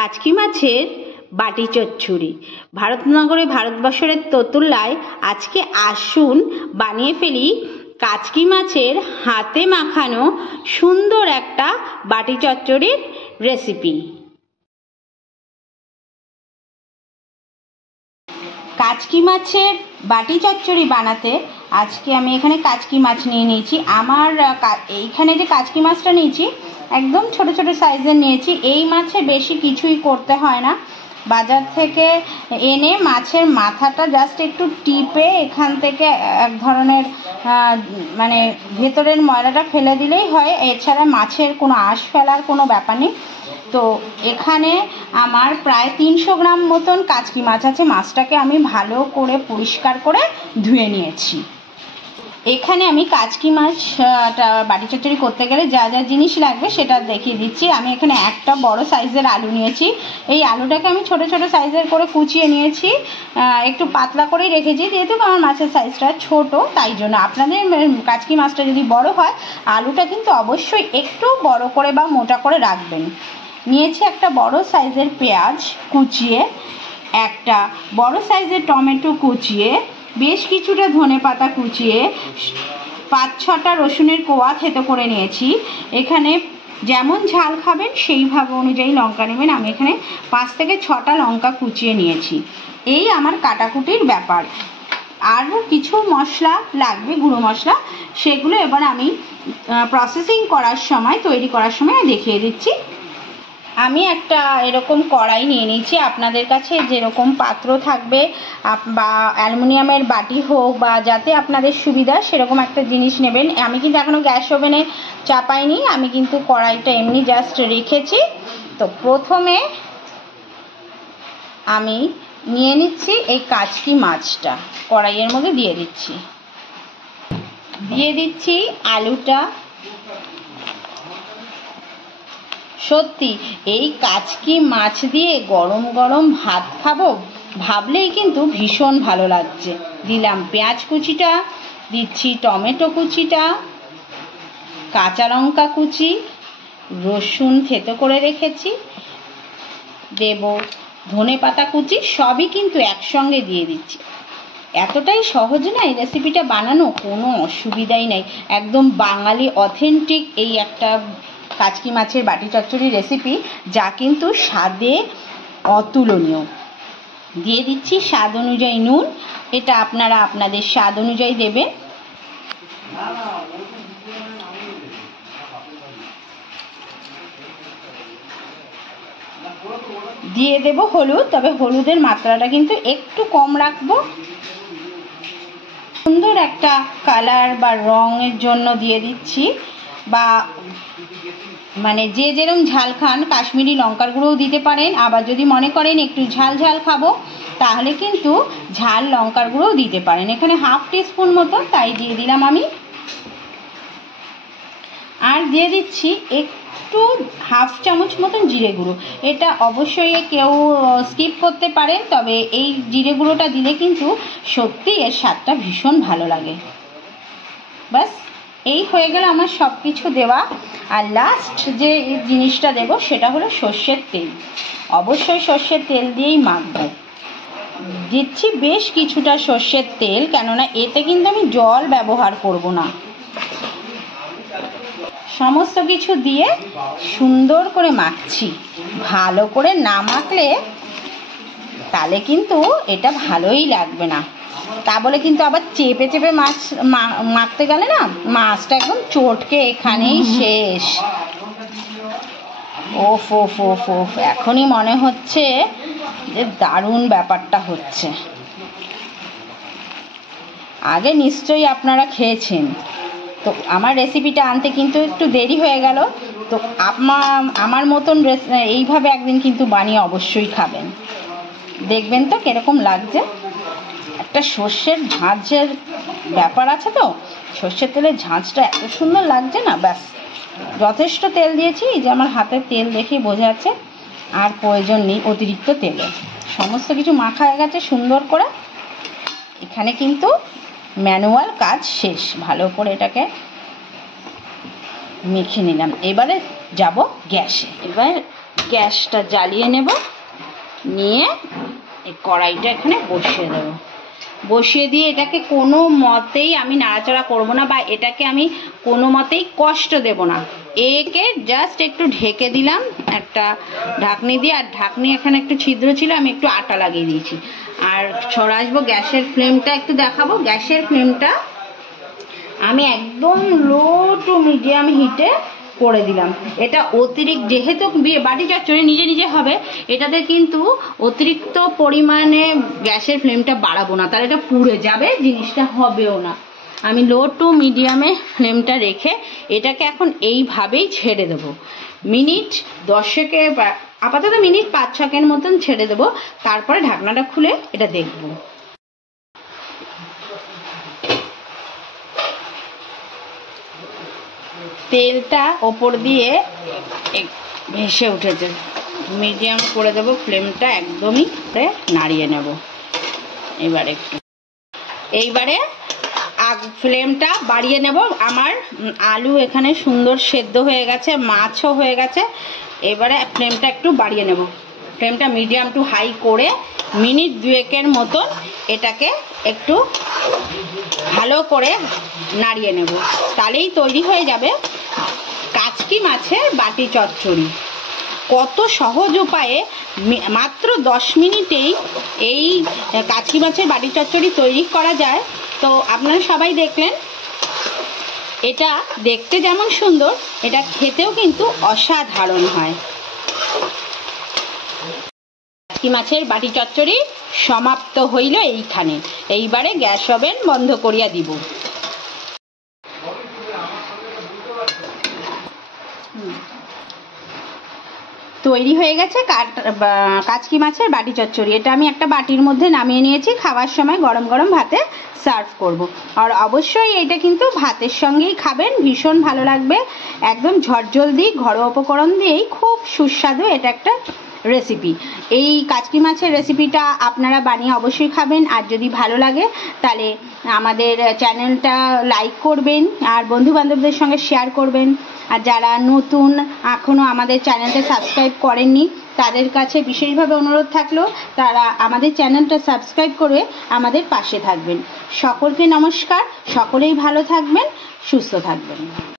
কাচকি মাছের বাটি চচ্চড়ি ভারতনগরে ভারতবর্ষের তেঁতুলিয়ায় আজকে আসুন বানিয়ে ফেলি কাচকি মাছের হাতে মাখানো সুন্দর একটা বাটি চচ্চড়ির রেসিপি। কাচকি মাছের বাটি চচ্চড়ি বানাতে আজকে আমি এখানে কাচকি মাছ নিয়ে নিয়েছি। আমার এইখানে যে কাচকি মাছটা নিয়েছি একদম ছোট ছোট সাইজের নিয়েছি। এই মাছে বেশি কিছুই করতে হয় না, বাজার থেকে এনে মাছের মাথাটা জাস্ট একটু টিপে এখান থেকে এক ধরনের মানে ভেতরের ময়লাটা ফেলে দিলেই হয়, এছাড়া মাছের কোনো আঁশ ফেলার কোনো ব্যাপার নেই। তো এখানে আমার প্রায় 300 গ্রাম মতন কাচকি মাছ আছে। মাছটাকে আমি ভালো করে পরিষ্কার করে ধুয়ে নিয়েছি। এখানে আমি কাচকি মাছটা বাটি চচ্চড়ি করতে গেলে যা যা জিনিস লাগবে সেটা দেখিয়ে দিচ্ছি। আমি এখানে একটা বড় সাইজের আলু নিয়েছি। এই আলুটাকে আমি ছোট ছোট সাইজের করে কুচিয়ে নিয়েছি, একটু পাতলা করেই রেখেছি যেহেতু আমার মাছের সাইজটা ছোট, তাই জন্য। আপনাদের কাচকি মাছটা যদি বড় হয় আলুটা কিন্তু অবশ্যই একটু বড় করে বা মোটা করে রাখবেন। নিয়েছি একটা বড় সাইজের পেঁয়াজ কুচিয়ে, একটা বড় সাইজের টমেটো কুচিয়ে, বেশ কিছুটা ধনেপাতা কুচিয়ে, 5-6টা রসুনের কোয়া থেতো করে নিয়েছি। এখানে যেমন ঝাল খাবেন সেইভাবে অনুযায়ী লঙ্কা নেবেন। আমি এখানে 5 থেকে 6টা লঙ্কা কুচিয়ে নিয়েছি। এই আমার কাটাকুটির ব্যাপার। আরও কিছু মশলা লাগবে, গুঁড়ো মশলা, সেগুলো এবার আমি প্রসেসিং করার সময়, তৈরি করার সময় দেখিয়ে দিচ্ছি। আমি একটা এরকম কড়াই নিয়ে নিয়েছি। আপনাদের কাছে যেরকম পাত্র থাকবে বা অ্যালুমিনিয়ামের বাটি হোক বা যাতে আপনাদের সুবিধা সেরকম একটা জিনিস নেবেন। আমি কিন্তু এখনও গ্যাস ওভেনে চাপাইনি, আমি কিন্তু কড়াইটা এমনি জাস্ট রেখেছি। তো প্রথমে আমি নিয়ে নিচ্ছি এই কাচকি মাছটা, কড়াইয়ের মধ্যে দিয়ে দিচ্ছি আলুটা। সত্যি এই কাচকি মাছ দিয়ে গরম গরম ভাত খাবো ভাবলেই কিন্তু ভীষণ ভালো লাগছে। দিলাম পেঁয়াজ কুচিটা, দিচ্ছি টমেটো কুচিটা, কাঁচা লঙ্কা কুচি, রসুন থেতো করে রেখেছি, দেব ধনেপাতা কুচি, সবই কিন্তু একসঙ্গে দিয়ে দিচ্ছি। এতটাই সহজ না এই রেসিপিটা বানানো, কোনো অসুবিধাই নেই। একদম বাঙালি অথেন্টিক এই একটা কাচকি মাছের বাটি চচ্চড়ি রেসিপি, যা কিন্তু স্বাদে অতুলনীয়। দিয়ে দিচ্ছি স্বাদ অনুযায়ী নুন, এটা আপনারা আপনাদের স্বাদ অনুযায়ী দেবেন। দিয়ে দেব হলুদ, তবে হলুদের মাত্রাটা কিন্তু একটু কম রাখবো। সুন্দর একটা কালার বা রঙের জন্য দিয়ে দিচ্ছি, বা মানে যে যেরকম ঝাল খান কাশ্মীরি লঙ্কার গুঁড়োও দিতে পারেন। আবার যদি মনে করেন একটু ঝাল ঝাল খাবো তাহলে কিন্তু ঝাল লঙ্কার গুঁড়োও দিতে পারেন। এখানে 1/2 টিস্পুন মতো তাই দিয়ে দিলাম আমি। আর দিয়ে দিচ্ছি একটু 1/2 চামচ মতন জিরে গুঁড়ো। এটা অবশ্যই কেউ স্কিপ করতে পারেন, তবে এই জিরে গুঁড়োটা দিলে কিন্তু সত্যি এর স্বাদটা ভীষণ ভালো লাগে। ব্যাস এই হয়ে গেল আমার সব কিছু দেওয়া। আর লাস্ট যে জিনিসটা দেব সেটা হলো সর্ষের তেল। অবশ্যই সর্ষের তেল দিয়েই মাখবো। দিচ্ছি বেশ কিছুটা সর্ষের তেল, কেননা এতে কিন্তু আমি জল ব্যবহার করব না। সমস্ত কিছু দিয়ে সুন্দর করে মাখছি। ভালো করে না মাখলে তাহলে কিন্তু এটা ভালোই লাগবে না। তা বলে কিন্তু আবার চেপে চেপে মাছ মাখতে গেলে না মাছটা একদম চটকে এখানেই শেষ। ওফ ওফ ওফ ওফ, এখনই মনে হচ্ছে যে দারুণ ব্যাপারটা হচ্ছে। আগে নিশ্চয়ই আপনারা খেয়েছেন, তো আমার রেসিপিটা আনতে কিন্তু একটু দেরি হয়ে গেল। তো আমার মতন এইভাবে একদিন কিন্তু বানিয়ে অবশ্যই খাবেন, দেখবেন তো কিরকম লাগছে। একটা সর্ষের ঝাঁঝের ব্যাপার আছে, তো সর্ষের তেলের ঝাঁঝটা এত সুন্দর লাগছে না। ব্যাস যথেষ্ট তেল দিয়েছি, এই যে আমার হাতের তেল দেখেই বোঝা যাচ্ছে। আর প্রয়োজন নেই অতিরিক্ত তেলে, সমস্ত কিছু মাখা হয়ে গেছে সুন্দর করে। এখানে কিন্তু ম্যানুয়াল কাজ শেষ। ভালো করে এটাকে মেখে নিলাম। এবারে যাব গ্যাসে। এবার গ্যাসটা জ্বালিয়ে নেব, নিয়ে এই কড়াইটা এখানে বসিয়ে দেব। বসিয়ে দিয়ে এটাকে কোনো মতেই আমি নাড়াচাড়া করব না, বা এটাকে আমি কোনো মতেই কষ্ট দেব না। একে জাস্ট একটু ঢেকে দিলাম একটা ঢাকনি দিয়ে, আর ঢাকনি এখানে একটু ছিদ্র ছিল, আমি একটু আটা লাগিয়ে দিয়েছি। আর সরে আসবো, গ্যাসের ফ্লেমটা একটু দেখাবো। গ্যাসের ফ্লেমটা আমি একদম লো টু মিডিয়াম হিটে করে দিলাম। এটা অতিরিক্ত, যেহেতু বাটি চচ্চড়ি নিজে নিজে হবে, এটাতে কিন্তু অতিরিক্ত পরিমাণে গ্যাসের ফ্লেমটা বাড়াবো না, তাহলে এটা পুড়ে যাবে, জিনিসটা হবেও না। আমি লো টু মিডিয়ামে ফ্লেমটা রেখে এটাকে এখন এইভাবেই ছেড়ে দেবো। মিনিট 10 আপাতত মিনিট 5-6 মতন ছেড়ে দেবো, তারপরে ঢাকনাটা খুলে এটা দেখবো। তেলটা ওপর দিয়ে ভেসে উঠেছে, মিডিয়াম করে দেবো ফ্লেমটা, একদমই নাড়িয়ে নেব। এইবারে ফ্লেমটা বাড়িয়ে নেব। আমার আলু এখানে সুন্দর সেদ্ধ হয়ে গেছে, মাছও হয়ে গেছে। এবারে ফ্লেমটা একটু বাড়িয়ে নেব, ফ্লেমটা মিডিয়াম টু হাই করে মিনিট 2 মতন এটাকে একটু ভালো করে নাড়িয়ে নেব। তাহলেই তৈরি হয়ে যাবে কাচকি মাছের বাটি চচ্চড়ি। কত সহজ উপায়ে মাত্র 10 মিনিটেই এই কাচকি মাছের বাটি চচ্চড়ি তৈরি করা যায়। তো আপনারা সবাই দেখলেন, এটা দেখতে যেমন সুন্দর, এটা খেতেও কিন্তু অসাধারণ হয়। কাচকি মাছের বাটি চচ্চড়ি সমাপ্ত হইল এইখানে। এইবারে গ্যাস ওভেন বন্ধ করিয়া দিব। তৈরি হয়ে গেছে কাচকি মাছের বাটি চচ্চড়ি। এটা আমি একটা বাটির মধ্যে নামিয়ে নিয়েছি, খাওয়ার সময় গরম গরম ভাতে সার্ভ করব। আর অবশ্যই এটা কিন্তু ভাতের সঙ্গেই খাবেন, ভীষণ ভালো লাগবে। একদম ঝটজলদি ঘরোয়া উপকরণ দিয়েই খুব সুস্বাদু এটা একটা রেসিপি। এই কাচকি মাছের রেসিপিটা আপনারা বানিয়ে অবশ্যই খাবেন। আর যদি ভালো লাগে তাহলে আমাদের চ্যানেলটা লাইক করবেন, আর বন্ধু বান্ধবদের সঙ্গে শেয়ার করবেন। আর যারা নতুন এখনও আমাদের চ্যানেলটা সাবস্ক্রাইব করেননি, তাদের কাছে বিশেষভাবে অনুরোধ থাকলো তারা আমাদের চ্যানেলটা সাবস্ক্রাইব করে আমাদের পাশে থাকবেন। সকলকে নমস্কার, সকলেই ভালো থাকবেন, সুস্থ থাকবেন।